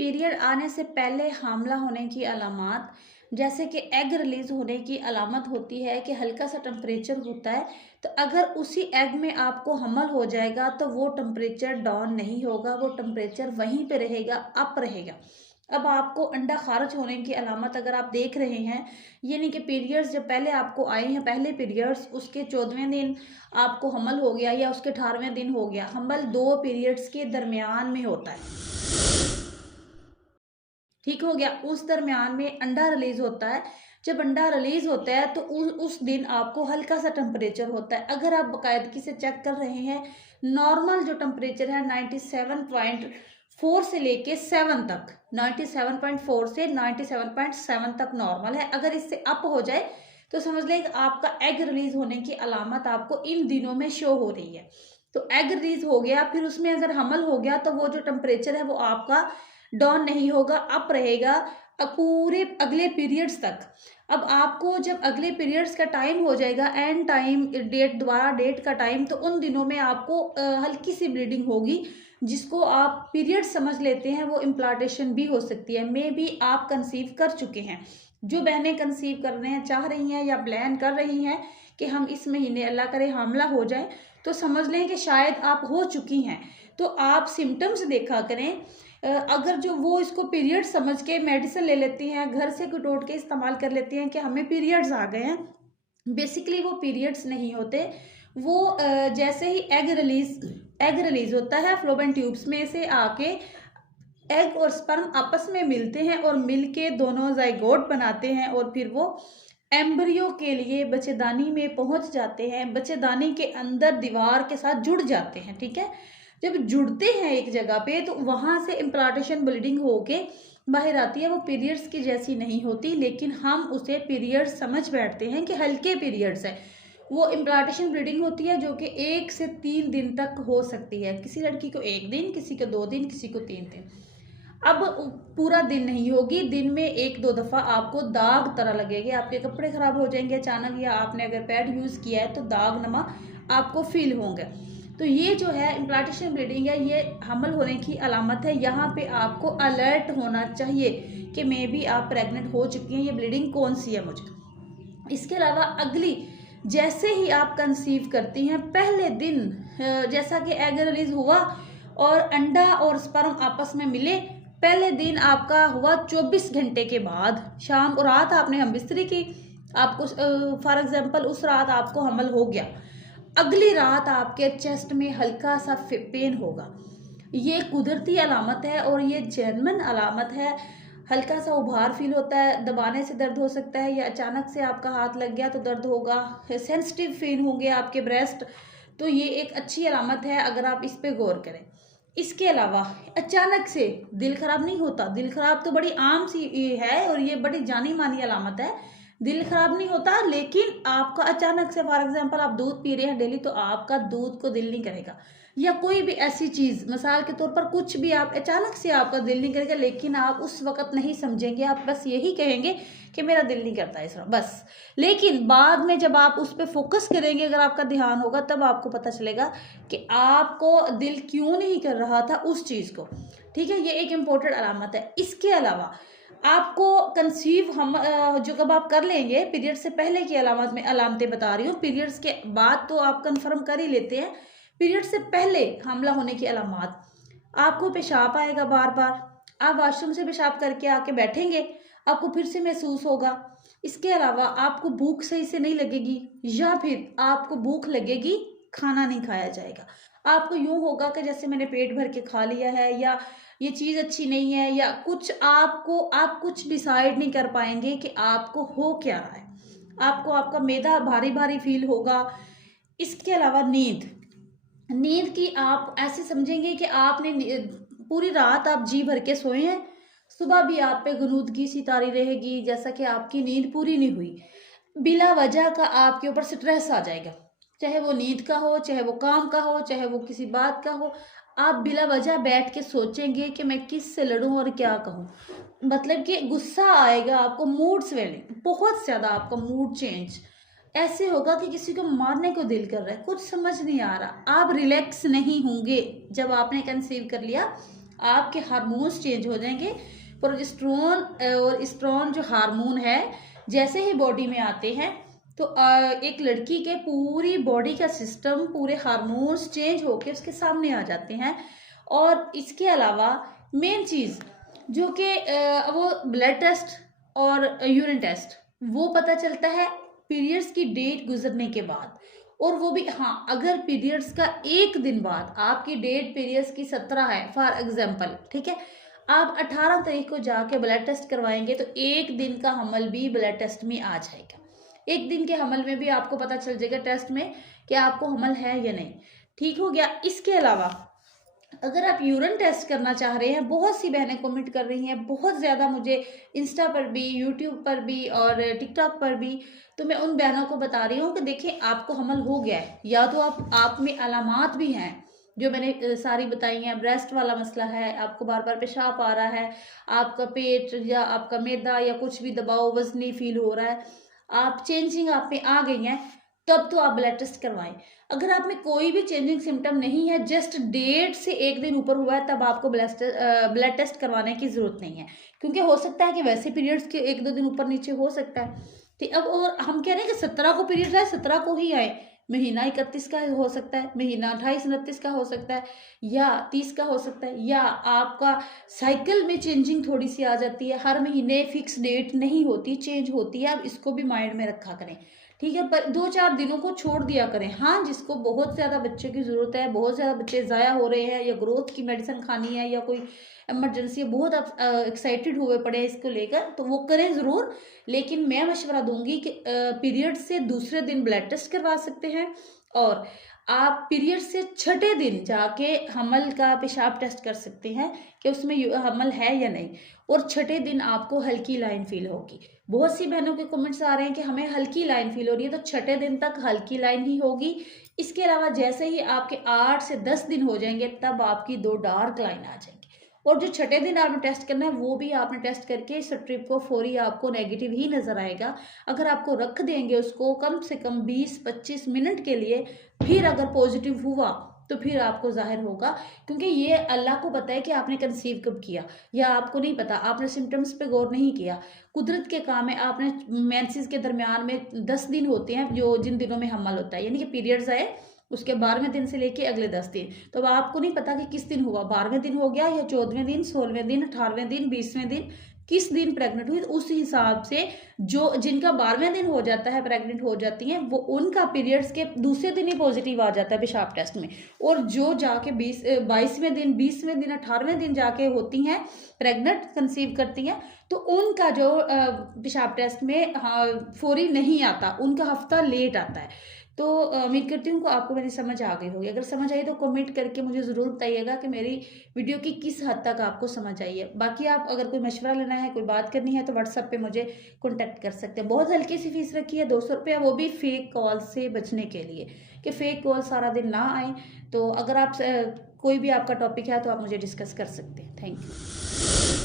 Period आने से पहले हामला होने की अलामात, जैसे कि एग रिलीज होने की अलामत होती है कि हल्का सा टेम्परेचर होता है। तो अगर उसी एग में आपको हमल हो जाएगा तो वो टेम्परेचर डाउन नहीं होगा, वो टेम्परेचर वहीं पे रहेगा, अप रहेगा। अब आपको अंडा खारिज होने की अलामत अगर आप देख रहे हैं, यानी कि पीरियड्स जब पहले आपको आए हैं, पहले पीरियड्स उसके 14वें दिन आपको हमल हो गया या उसके 18वें दिन हो गया। हमल 2 पीरियड्स के दरमियान में होता है, ठीक हो गया। उस दरमियान में अंडा रिलीज होता है। जब अंडा रिलीज होता है तो उस दिन आपको हल्का सा टेम्परेचर होता है। अगर आप बाकायदगी से चेक कर रहे हैं, नॉर्मल जो टेम्परेचर है 97.4 से लेके 7 तक, 97.4 से 97.7 तक नॉर्मल है। अगर इससे अप हो जाए तो समझ लें कि आपका एग रिलीज होने की अलामत आपको इन दिनों में शो हो रही है। तो एग रिलीज हो गया, फिर उसमें अगर हमल हो गया तो वो जो टेम्परेचर है वो आपका डाउन नहीं होगा, अप रहेगा पूरे अगले पीरियड्स तक। अब आपको जब अगले पीरियड्स का टाइम हो जाएगा, एंड टाइम डेट, दोबारा डेट का टाइम, तो उन दिनों में आपको हल्की सी ब्लीडिंग होगी, जिसको आप पीरियड समझ लेते हैं। वो इम्प्लांटेशन भी हो सकती है, मे बी आप कंसीव कर चुके हैं। जो बहनें कंसीव कर रहे हैं, चाह रही हैं या प्लान कर रही हैं कि हम इस महीने अल्लाह करे हामला हो जाए, तो समझ लें कि शायद आप हो चुकी हैं। तो आप सिम्टम्स देखा करें। अगर जो वो इसको पीरियड समझ के मेडिसिन ले लेती हैं, घर से टोट के इस्तेमाल कर लेती हैं कि हमें पीरियड्स आ गए हैं, बेसिकली वो पीरियड्स नहीं होते। वो जैसे ही एग रिलीज होता है, फ्लोबेन ट्यूब्स में से आके एग और स्पर्म आपस में मिलते हैं और मिलके दोनों जाइगोट बनाते हैं, और फिर वो एम्ब्रियो के लिए बच्चेदानी में पहुंच जाते हैं, बच्चेदानी के अंदर दीवार के साथ जुड़ जाते हैं। ठीक है, जब जुड़ते हैं एक जगह पे तो वहां से इम्प्लांटेशन ब्लीडिंग होके बाहर आती है। वो पीरियड्स की जैसी नहीं होती, लेकिन हम उसे पीरियड्स समझ बैठते हैं कि हल्के पीरियड्स है। वो इम्प्लांटेशन ब्लीडिंग होती है जो कि 1 से 3 दिन तक हो सकती है। किसी लड़की को 1 दिन, किसी को 2 दिन, किसी को 3 दिन। अब पूरा दिन नहीं होगी, दिन में 1-2 दफ़ा आपको दाग तरह लगेंगे, आपके कपड़े खराब हो जाएंगे अचानक, या आपने अगर पैड यूज़ किया है तो दाग नमा आपको फील होंगे। तो ये जो है इम्प्लांटेशन ब्लीडिंग है, ये हमल होने की अलामत है। यहाँ पे आपको अलर्ट होना चाहिए कि मे बी आप प्रेग्नेंट हो चुकी हैं, ये ब्लीडिंग कौन सी है मुझे। इसके अलावा अगली, जैसे ही आप कंसीव करती हैं, पहले दिन जैसा कि एग रिलीज हुआ और अंडा और स्पर्म आपस में मिले, पहले दिन आपका हुआ 24 घंटे के बाद, शाम और रात आपने हम बिस्तरी की, आपको फॉर एग्जांपल उस रात आपको हमल हो गया, अगली रात आपके चेस्ट में हल्का सा पेन होगा। ये कुदरती अलामत है और ये जेन्युइन अलामत है। हल्का सा उभार फील होता है, दबाने से दर्द हो सकता है, या अचानक से आपका हाथ लग गया तो दर्द होगा, सेंसिटिव फील होंगे आपके ब्रेस्ट। तो ये एक अच्छी अलामत है, अगर आप इस पे गौर करें। इसके अलावा अचानक से दिल खराब नहीं होता। दिल खराब तो बड़ी आम सी है और ये बड़ी जानी मानी अलामत है। दिल खराब नहीं होता, लेकिन आपका अचानक से, फॉर एग्जांपल आप दूध पी रहे हैं डेली, तो आपका दूध को दिल नहीं करेगा, या कोई भी ऐसी चीज़, मिसाल के तौर पर कुछ भी, आप अचानक से आपका दिल नहीं करेगा, लेकिन आप उस वक्त नहीं समझेंगे, आप बस यही कहेंगे कि मेरा दिल नहीं करता इस वक्त, बस। लेकिन बाद में जब आप उस पर फोकस करेंगे, अगर आपका ध्यान होगा, तब आपको पता चलेगा कि आपको दिल क्यों नहीं कर रहा था उस चीज़ को। ठीक है, ये एक इम्पोर्टेंट अलामत है। इसके अलावा आपको कंसीव हम जो कब आप कर लेंगे, पीरियड से पहले की अलामतें बता रही हूँ, पीरियड्स के बाद तो आप कंफर्म कर ही लेते हैं। पीरियड से पहले हमला होने की अलामत, आपको पेशाब आएगा बार बार, आप वॉशरूम से पेशाब करके आके बैठेंगे, आपको फिर से महसूस होगा। इसके अलावा आपको भूख सही से नहीं लगेगी, या फिर आपको भूख लगेगी, खाना नहीं खाया जाएगा। आपको यूं होगा कि जैसे मैंने पेट भर के खा लिया है, या ये चीज़ अच्छी नहीं है, या कुछ आप कुछ डिसाइड नहीं कर पाएंगे कि आपको हो क्या रहा है। आपको आपका मैदा भारी भारी फील होगा। इसके अलावा नींद की आप ऐसे समझेंगे कि आपने पूरी रात आप जी भर के सोए हैं, सुबह भी आप पे गुनूदगी सी तारी रहेगी, जैसा कि आपकी नींद पूरी नहीं हुई। बिला वजह का आपके ऊपर स्ट्रेस आ जाएगा, चाहे वो नींद का हो, चाहे वो काम का हो, चाहे वो किसी बात का हो। आप बिला वजह बैठ के सोचेंगे कि मैं किस से लड़ूं और क्या कहूं, मतलब कि गुस्सा आएगा आपको, मूड स्वेलिंग, बहुत ज़्यादा आपका मूड चेंज, ऐसे होगा कि किसी को मारने को दिल कर रहा है, कुछ समझ नहीं आ रहा। आप रिलैक्स नहीं होंगे। जब आपने कंसीव कर लिया, आपके हार्मोन्स चेंज हो जाएंगे। प्रोजेस्टेरोन और एस्ट्रोजन जो हार्मोन है जैसे ही बॉडी में आते हैं तो एक लड़की के पूरी बॉडी का सिस्टम, पूरे हार्मोन्स चेंज होके उसके सामने आ जाते हैं। और इसके अलावा मेन चीज़ जो कि वो ब्लड टेस्ट और यूरिन टेस्ट वो पता चलता है पीरियड्स की डेट गुजरने के बाद। और वो भी हाँ, अगर पीरियड्स का एक दिन बाद आपकी डेट पीरियड्स की 17 है फॉर एग्जांपल, ठीक है, आप 18 तारीख को जाके ब्लड टेस्ट करवाएंगे तो एक दिन का हमल भी ब्लड टेस्ट में आ जाएगा। एक दिन के हमल में भी आपको पता चल जाएगा टेस्ट में कि आपको हमल है या नहीं। ठीक हो गया। इसके अलावा अगर आप यूरिन टेस्ट करना चाह रहे हैं, बहुत सी बहनें कमेंट कर रही हैं बहुत ज़्यादा मुझे, इंस्टा पर भी, यूट्यूब पर भी और टिकटॉक पर भी, तो मैं उन बहनों को बता रही हूँ कि देखिए आपको हमल हो गया है, या तो आप में अलामात भी हैं जो मैंने सारी बताई हैं। ब्रेस्ट वाला मसला है, आपको बार बार पेशाब आ रहा है, आपका पेट या आपका मैदा या कुछ भी दबाव वजनी फील हो रहा है, आप चेंजिंग आप में आ गई हैं, तब तो आप ब्लड टेस्ट करवाएं। अगर आप में कोई भी चेंजिंग सिम्टम नहीं है, जस्ट डेट से एक दिन ऊपर हुआ है, तब आपको ब्लड टेस्ट करवाने की ज़रूरत नहीं है, क्योंकि हो सकता है कि वैसे पीरियड्स के एक दो दिन ऊपर नीचे हो सकता है। ठीक, अब और हम कह रहे हैं कि 17 को पीरियड्स आए 17 को ही आए, महीना 31 का हो सकता है, महीना 28-29 का हो सकता है, या 30 का हो सकता है, या आपका साइकिल में चेंजिंग थोड़ी सी आ जाती है, हर महीने फिक्स डेट नहीं होती, चेंज होती है। अब इसको भी माइंड में रखा करें, ठीक है, पर 2-4 दिनों को छोड़ दिया करें। हाँ, जिसको बहुत ज़्यादा बच्चे की ज़रूरत है, बहुत ज़्यादा बच्चे ज़ाया हो रहे हैं, या ग्रोथ की मेडिसिन खानी है, या कोई इमरजेंसी, बहुत आप एक्साइटेड हुए पड़े हैं इसको लेकर, तो वो करें ज़रूर। लेकिन मैं मशवरा दूंगी कि पीरियड से दूसरे दिन ब्लड टेस्ट करवा सकते हैं, और आप पीरियड से छठे दिन जाके हमल का पेशाब टेस्ट कर सकते हैं कि उसमें हमल है या नहीं, और छठे दिन आपको हल्की लाइन फील होगी। बहुत सी बहनों के कमेंट्स आ रहे हैं कि हमें हल्की लाइन फील हो रही है, तो छठे दिन तक हल्की लाइन ही होगी। इसके अलावा जैसे ही आपके 8 से 10 दिन हो जाएंगे तब आपकी 2 डार्क लाइन आ जाएंगी। और जो छठे दिन आपने टेस्ट करना है वो भी आपने टेस्ट करके इस ट्रिप को फौरी आपको नेगेटिव ही नजर आएगा। अगर आपको रख देंगे उसको कम से कम 20-25 मिनट के लिए, फिर अगर पॉजिटिव हुआ तो फिर आपको जाहिर होगा, क्योंकि ये अल्लाह को पता है कि आपने कंसीव कब किया, या आपको नहीं पता, आपने सिम्टम्स पे गौर नहीं किया। कुदरत के काम है, आपने मेंसेस के दरमियान में 10 दिन होते हैं जो जिन दिनों में हमल होता है, यानी कि पीरियड्स आए उसके 12वें दिन से लेके अगले 10 दिन, तो आपको नहीं पता कि किस दिन हुआ, 12वें दिन हो गया या 14वें दिन, 16वें दिन, 18वें दिन, 20वें दिन, किस दिन प्रेग्नेंट हुई। उस हिसाब से जो जिनका 12वें दिन हो जाता है, प्रेग्नेंट हो जाती हैं, वो उनका पीरियड्स के दूसरे दिन ही पॉजिटिव आ जाता है पेशाब टेस्ट में। और जो जाके 22वें दिन, 20वें दिन, 18वें दिन जाके होती हैं प्रेग्नेंट, कंसीव करती हैं, तो उनका जो पेशाब टेस्ट में फौरी नहीं आता, उनका हफ्ता लेट आता है। तो उम्मीद करती हूँ कि आपको मेरी समझ आ गई होगी। अगर समझ आई तो कमेंट करके मुझे ज़रूर बताइएगा कि मेरी वीडियो की किस हद तक आपको समझ आई है। बाकी आप अगर कोई मशवरा लेना है, कोई बात करनी है, तो व्हाट्सएप पे मुझे कॉन्टैक्ट कर सकते हैं। बहुत हल्की सी फीस रखी है, 200 रुपया, वो भी फेक कॉल से बचने के लिए, कि फेक कॉल सारा दिन ना आए। तो अगर आप कोई भी आपका टॉपिक है तो आप मुझे डिस्कस कर सकते हैं। Thank you.